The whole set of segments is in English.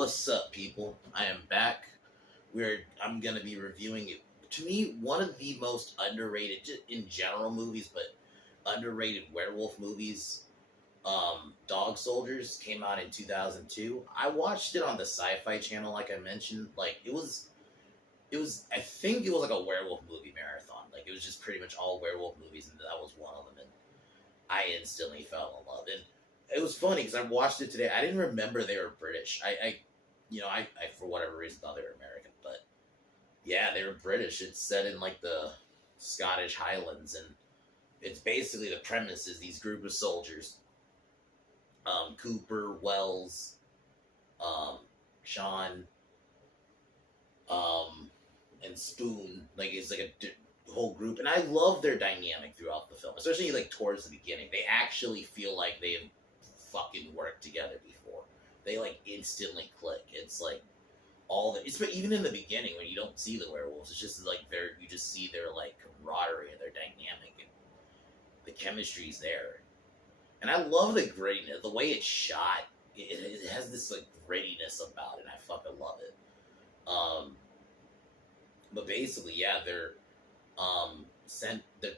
What's up, people? I am back. I'm gonna be reviewing it. To me, one of the most underrated, just in general, movies, but underrated werewolf movies. Dog Soldiers came out in 2002. I watched it on the Sci-Fi Channel, like I mentioned. I think it was like a werewolf movie marathon. Like it was just pretty much all werewolf movies, and that was one of them. And I instantly fell in love. And it was funny because I watched it today. I didn't remember they were British. I for whatever reason thought they were American, but yeah, they were British. It's set in like the Scottish Highlands, and it's basically the premise is these group of soldiers, Cooper, Wells, Sean, and Spoon. Like it's like a whole group, and I love their dynamic throughout the film, especially like towards the beginning. They actually feel like they have fucking worked together before. They like instantly click. It's like it's even in the beginning when you don't see the werewolves, it's just like you just see their like camaraderie and their dynamic, and the chemistry's there. And I love the grittiness, the way it's shot. It has this like grittiness about it, and I fucking love it. But basically, yeah, they're sent. They're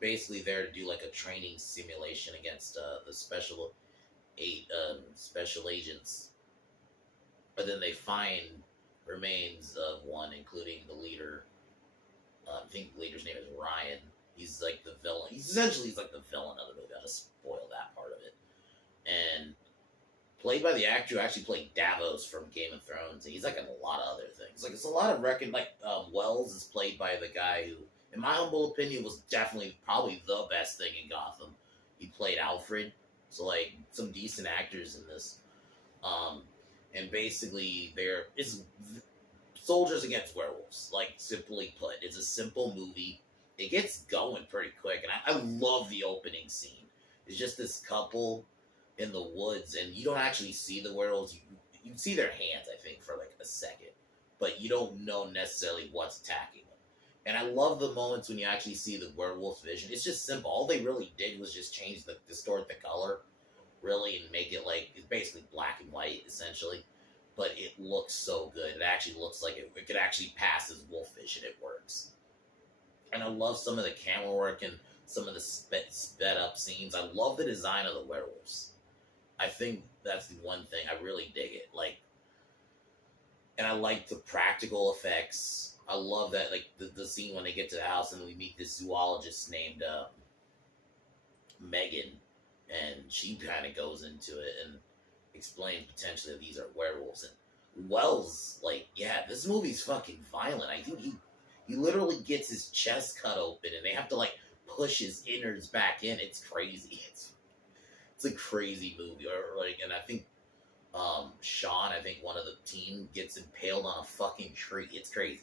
basically there to do like a training simulation against the special agents. But then they find remains of one, including the leader. I think the leader's name is Ryan. He's like the villain. He's like the villain of the movie. I'll just spoil that part of it. And played by the actor who actually played Davos from Game of Thrones. And he's like in a lot of other things. Like it's a lot of Wells is played by the guy who, in my humble opinion, was definitely probably the best thing in Gotham. He played Alfred. So like some decent actors in this. And basically it's soldiers against werewolves. Like simply put, it's a simple movie. It gets going pretty quick, and I love the opening scene. It's just this couple in the woods, and you don't actually see the werewolves. You see their hands, I think, for like a second, but you don't know necessarily what's attacking them. And I love the moments when you actually see the werewolf's vision. It's just simple. All they really did was just distort the color, really, and make it like it's basically black and white, essentially. But it looks so good. It actually looks like it could actually pass as wolf vision. It works. And I love some of the camera work and some of the sped up scenes. I love the design of the werewolves. I think that's the one thing I really dig it. Like, and I like the practical effects. I love that, like the scene when they get to the house and we meet this zoologist named Megan, and she kind of goes into it and explains potentially that these are werewolves. And Wells, like, yeah, this movie's fucking violent. I think he literally gets his chest cut open, and they have to like push his innards back in. It's crazy. It's a crazy movie. Or like, and I think Sean, I think one of the team, gets impaled on a fucking tree. It's crazy.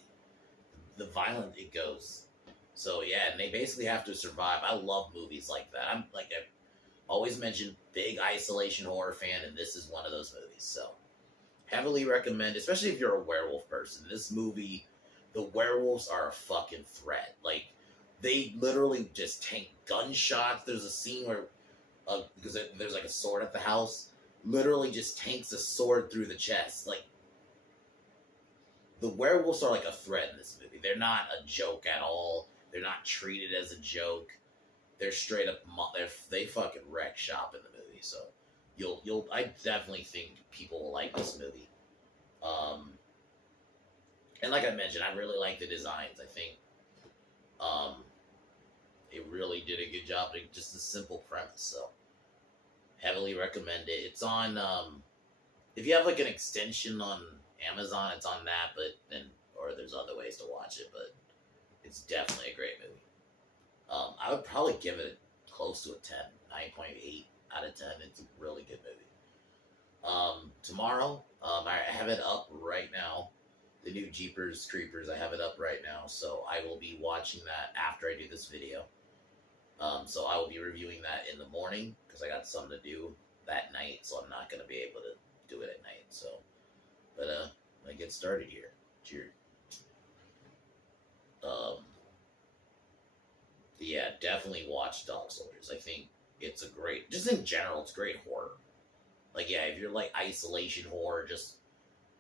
The violent it goes. So yeah, and they basically have to survive. I love movies like that. I'm like I always mentioned, big isolation horror fan, and this is one of those movies. So heavily recommend, especially if you're a werewolf person. This movie. The werewolves are a fucking threat. Like, they literally just tank gunshots. There's a scene where, because there's like a sword at the house, literally just tanks a sword through the chest. Like, the werewolves are like a threat in this movie. They're not a joke at all. They're not treated as a joke. They're straight up, they fucking wreck shop in the movie. So, I definitely think people will like this movie. And like I mentioned, I really like the designs. I think it really did a good job. Just a simple premise. So heavily recommend it. It's on, if you have like an extension on Amazon, it's on that, or there's other ways to watch it, but it's definitely a great movie. I would probably give it close to a 10, 9.8 out of 10. It's a really good movie. Tomorrow, I have it up right now. The new Jeepers Creepers, I have it up right now, so I will be watching that after I do this video. So I will be reviewing that in the morning, because I got something to do that night, so I'm not going to be able to do it at night. So, but let me get started here. Cheers. Yeah, definitely watch Dog Soldiers. I think it's just in general, it's great horror. Like, yeah, if you're like isolation horror, just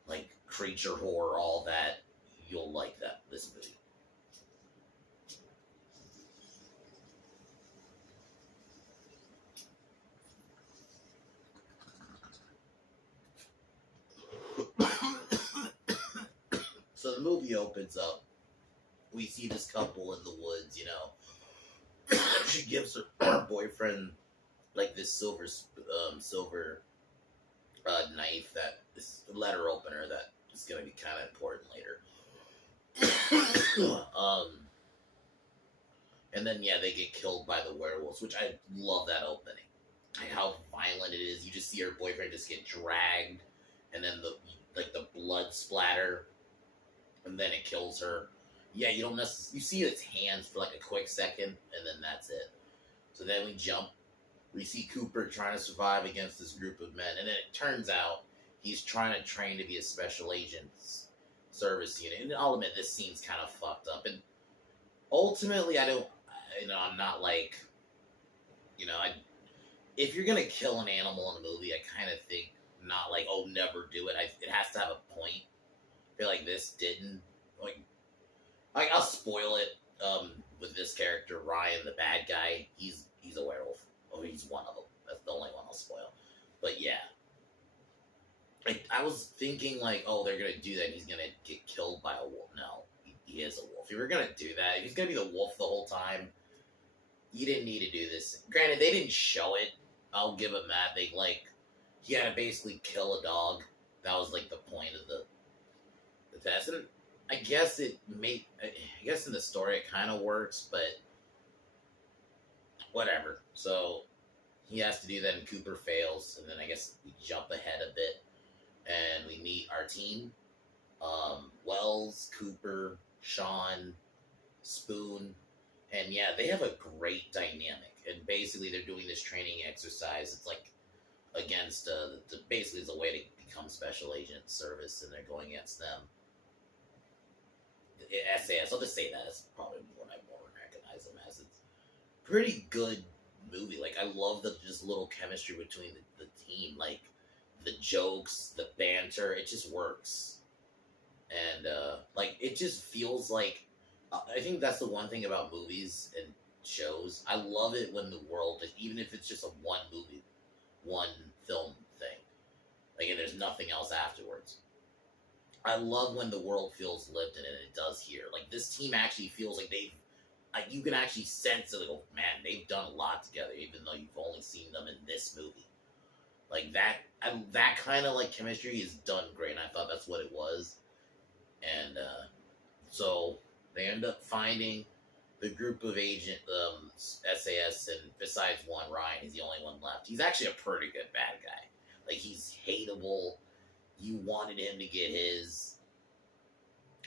like creature horror, all that, you'll like this movie. So the movie opens up. We see this couple in the woods. She gives her boyfriend like this silver knife, that this letter opener that is going to be kind of important later. And then they get killed by the werewolves, which I love that opening. How violent it is. You just see her boyfriend just get dragged, and then the blood splatter, and then it kills her. Yeah, you don't necessarily, you see its hands for like a quick second, and then that's it. So then we jump. We see Cooper trying to survive against this group of men, and then it turns out he's trying to train to be a special agent's service unit. And I'll admit, this scene's kind of fucked up. And ultimately, I'm not like, if you're gonna kill an animal in a movie, I kind of think not like, oh, never do it. It has to have a point. I feel like this didn't. Like I'll spoil it. With this character, Ryan, the bad guy, he's a werewolf. Oh, he's one of them. That's the only one I'll spoil. But yeah, I was thinking like, oh, they're gonna do that. He's gonna get killed by a wolf. No, he is a wolf. If you were gonna do that, if he's gonna be the wolf the whole time, you didn't need to do this. Granted, they didn't show it. I'll give him that. He had to basically kill a dog. That was like the point of the test. And I guess in the story it kind of works, but whatever. So he has to do that, and Cooper fails, and then I guess we jump ahead a bit, and we meet our team. Wells, Cooper, Sean, Spoon, and they have a great dynamic. And basically they're doing this training exercise. It's like against, basically it's a way to become special agent service, and they're going against them. SAS, I'll just say that. That's probably what I more recognize them as. It's pretty good movie. Like, I love the just little chemistry between the team. Like, the jokes, the banter, it just works. And, it just feels like, I think that's the one thing about movies and shows. I love it when the world, even if it's just a one film thing, like, and there's nothing else afterwards. I love when the world feels lived in, and it does here. Like, this team actually feels like you can actually sense it. Like, oh, man, they've done a lot together, even though you've only seen them in this movie. Like, that kind of, like, chemistry is done great, and I thought that's what it was. And, so they end up finding the group of SAS, and besides one, Ryan, he's the only one left. He's actually a pretty good bad guy. Like, he's hateable. You wanted him to get his,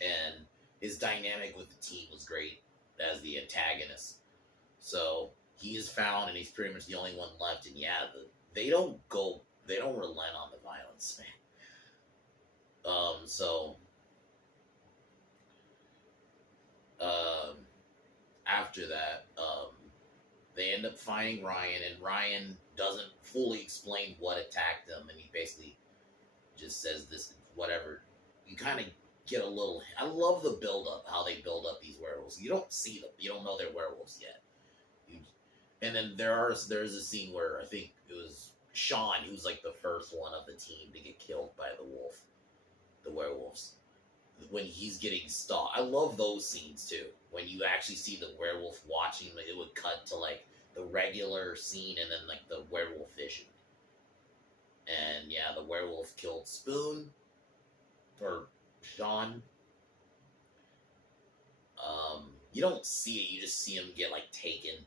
and his dynamic with the team was great as the antagonist. So he is found, and he's pretty much the only one left. And they don't relent on the violence, man. After that, they end up finding Ryan, and Ryan doesn't fully explain what attacked them, and he basically just says this, whatever. You kind of get a little, I love the build-up, how they build up these werewolves. You don't see them. You don't know they're werewolves yet. And then there's a scene where I think it was Sean, who's like the first one of the team to get killed by the werewolves. When he's getting stalked. I love those scenes too. When you actually see the werewolf watching, it would cut to like the regular scene and then like the werewolf vision. And the werewolf killed Spoon, or Sean. You don't see it, you just see him get like taken.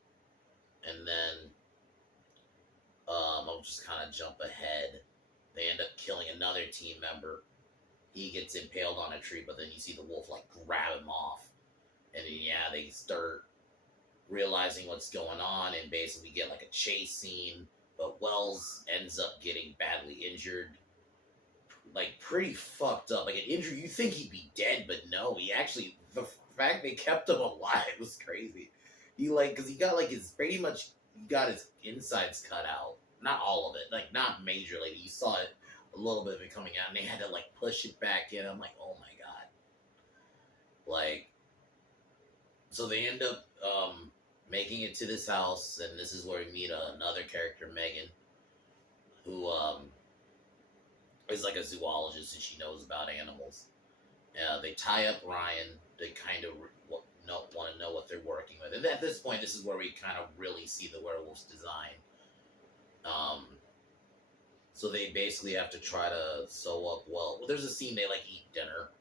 And then, I'll just kind of jump ahead. They end up killing another team member. He gets impaled on a tree, but then you see the wolf like grab him off. And then, they start realizing what's going on, and basically get like a chase scene. But Wells ends up getting badly injured. Like, pretty fucked up. Like, an injury, you think he'd be dead, but no, he actually, the fact they kept him alive was crazy. Because he got, like, pretty much, he got his insides cut out. Not all of it, like, not majorly. You saw it a little bit of it coming out, and they had to like push it back in. I'm like, oh my god, like, so they end up making it to this house, and this is where we meet another character, Megan, who is like a zoologist and she knows about animals. They tie up Ryan. They kind of want to know what they're working with, and at this point, this is where we kind of really see the werewolf's design. So they basically have to try to sew up. Well, there's a scene they like eat dinner,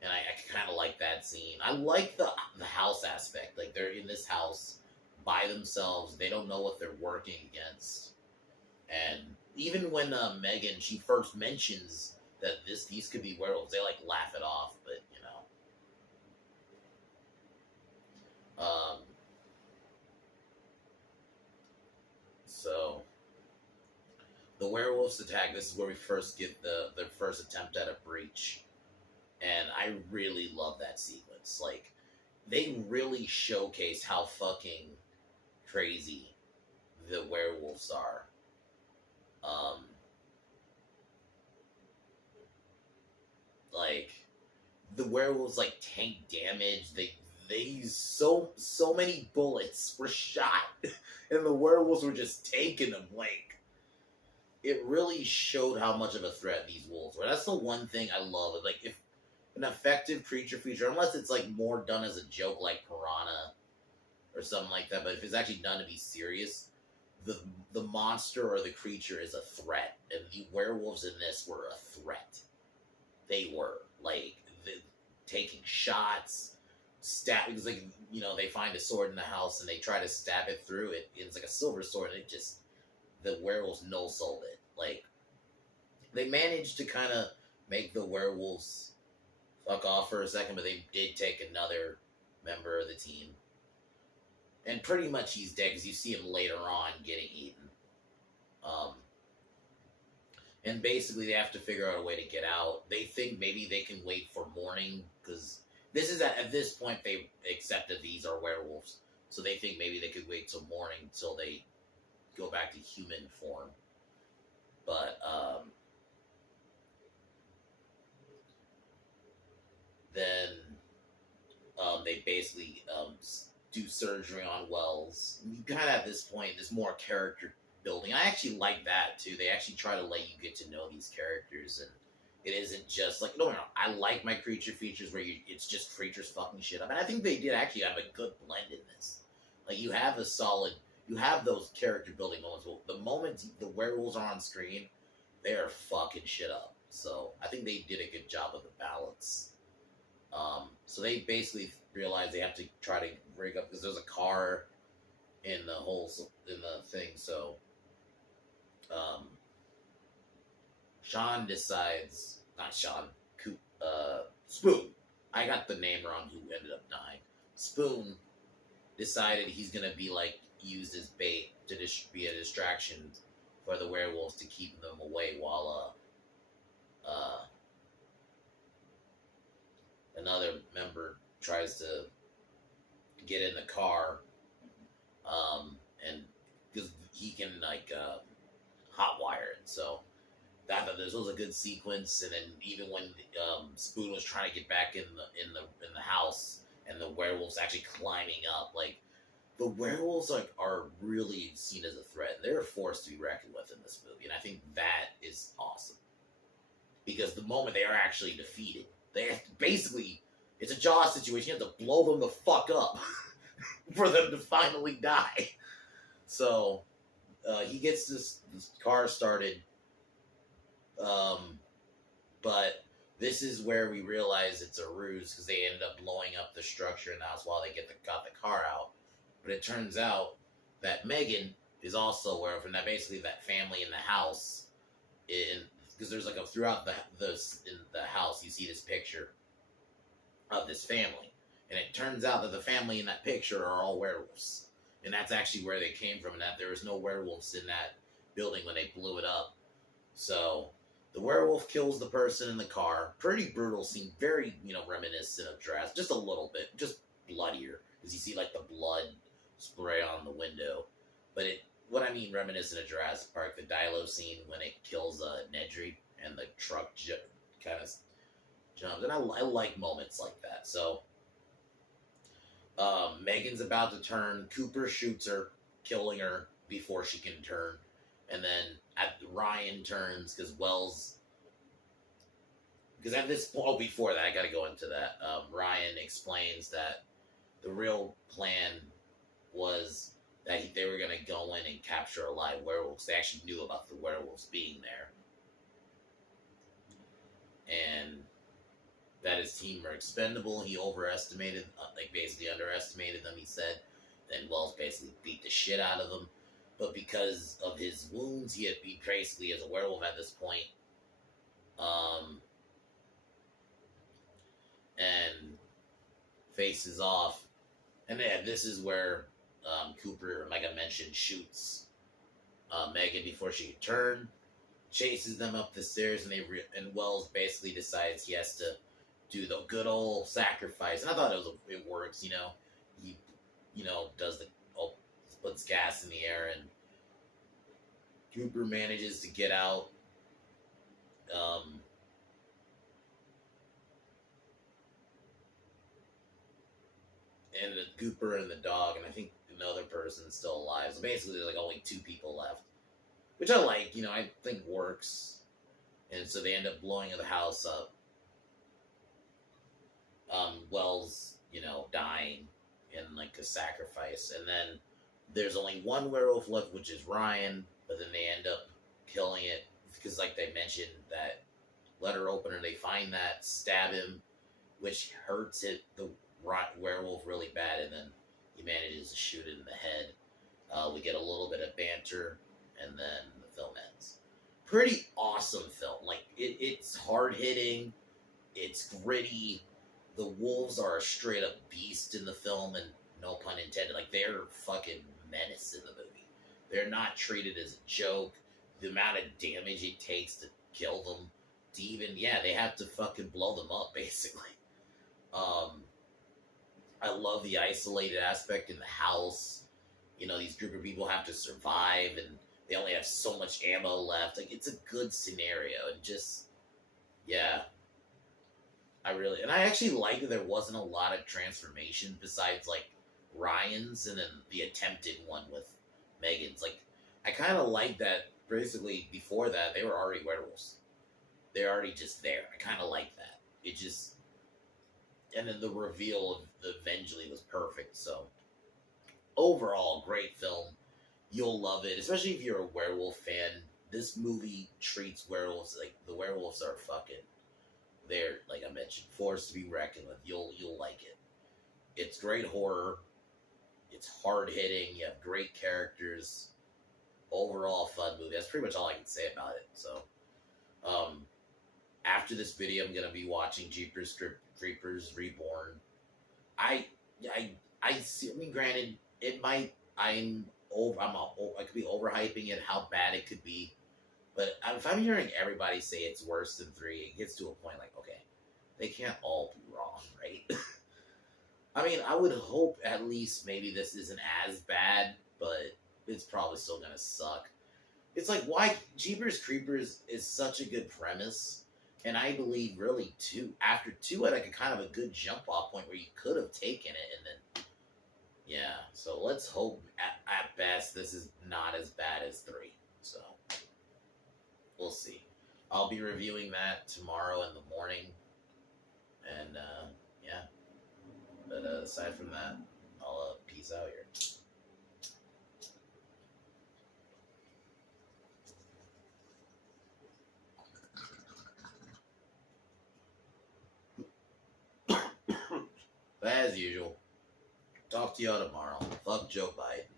and I kind of like that scene. I like the house aspect. Like they're in this house by themselves. They don't know what they're working against, and even when Megan she first mentions that these could be werewolves, they like laugh it off. But you know, so. The werewolves attack. This is where we first get their first attempt at a breach, and I really love that sequence. Like, they really showcase how fucking crazy the werewolves are. Like the werewolves like tank damage. They use so many bullets were shot, and the werewolves were just taking them like. It really showed how much of a threat these wolves were. That's the one thing I love. Like, if an effective creature feature, unless it's like more done as a joke, like Piranha or something like that, but if it's actually done to be serious, the monster or the creature is a threat, and the werewolves in this were a threat. They were like taking shots, stabbing. It's like they find a sword in the house and they try to stab it through it. It's like a silver sword, and it just. The werewolves no-sold it. Like, they managed to kind of make the werewolves fuck off for a second, but they did take another member of the team. And pretty much he's dead, because you see him later on getting eaten. And basically they have to figure out a way to get out. They think maybe they can wait for morning, because this is at this point they accept that these are werewolves. So they think maybe they could wait till morning till they go back to human form. But then they basically do surgery on Wells. You kind of at this point, there's more character building. I actually like that too. They actually try to let you get to know these characters, and it isn't just like no. I like my creature features where it's just creatures fucking shit up, and I think they did actually have a good blend in this. Like you have those character building moments. The moment the werewolves are on screen, they are fucking shit up. So I think they did a good job of the balance. So they basically realize they have to try to rig up because there's a car in the thing. So Spoon. I got the name wrong. Who ended up dying? Spoon decided he's gonna be like used as bait to be a distraction for the werewolves to keep them away while another member tries to get in the car, and because he can like hotwire it. So I thought this was a good sequence. And then even when Spoon was trying to get back in the house, and the werewolves actually climbing up, like the werewolves are really seen as a threat. They're a force to be reckoned with in this movie, and I think that is awesome because the moment they are actually defeated, they have to, basically it's a Jaws situation. You have to blow them the fuck up for them to finally die. So he gets this car started, but this is where we realize it's a ruse because they end up blowing up the structure in the house while they got the car out. But it turns out that Megan is also aware of, and that basically that family in the house, because there's like throughout in the house you see this picture of this family, and it turns out that the family in that picture are all werewolves, and that's actually where they came from, and that there was no werewolves in that building when they blew it up. So the werewolf kills the person in the car. Pretty brutal scene, very reminiscent of Jurassic, just a little bit, just bloodier because you see like the blood spray on the window. But what I mean reminiscent of Jurassic Park, the Dilo scene when it kills Nedry and I like moments like that. So Megan's about to turn. Cooper shoots her, killing her before she can turn. And then Ryan turns because Wells. Because at this point, oh, before that, I got to go into that. Ryan explains that the real plan was that they were going to go in and capture a live werewolf. They actually knew about the werewolves being there. And that his team were expendable. He overestimated, basically underestimated them, he said. Then Wells basically beat the shit out of them. But because of his wounds, he basically as a werewolf at this point. And faces off. And yeah, this is where Cooper, like I mentioned, shoots Megan before she can turn. Chases them up the stairs, and Wells basically decides he has to do the good old sacrifice. And I thought it works, He, does puts gas in the air, and Cooper manages to get out. And the Cooper and the dog, and I think another person's still alive. So basically, there's only 2 people left, which I like. I think works. And so they end up blowing the house up. Wells, dying in a sacrifice, and then there's only one werewolf left, which is Ryan. But then they end up killing it because, like they mentioned, that letter opener, they find that, stab him, which hurts the werewolf really bad, and then he manages to shoot it in the head. We get a little bit of banter, and then the film ends. Pretty awesome film. It's hard hitting, it's gritty. The wolves are a straight up beast in the film, and no pun intended. They're fucking menace in the movie. They're not treated as a joke. The amount of damage it takes to kill them, to even they have to fucking blow them up basically. I love the isolated aspect in the house. These group of people have to survive, and they only have so much ammo left. It's a good scenario, and just, yeah. I actually like that there wasn't a lot of transformation besides, Ryan's, and then the attempted one with Megan's. I kind of like that, basically, before that, they were already werewolves. They're already just there. I kind of like that. It just... And then the reveal of eventually was perfect. So overall, great film. You'll love it, especially if you're a werewolf fan. This movie treats werewolves the werewolves are fucking. They're, like I mentioned, forced to be reckoned with. You'll like it. It's great horror. It's hard hitting. You have great characters. Overall, fun movie. That's pretty much all I can say about it. So, after this video, I'm gonna be watching Jeepers Creepers Reborn. I see. Granted, it might. I could be overhyping it. How bad it could be, but if I'm hearing everybody say it's worse than 3, it gets to a point okay, they can't all be wrong, right? I would hope at least maybe this isn't as bad, but it's probably still gonna suck. It's why Jeepers Creepers is such a good premise. And I believe really after 2 had a kind of a good jump off point where you could have taken it, and then so let's hope at best this is not as bad as 3. So we'll see. I'll be reviewing that tomorrow in the morning, and but aside from that, I'll peace out here. But as usual, talk to y'all tomorrow. Fuck Joe Biden.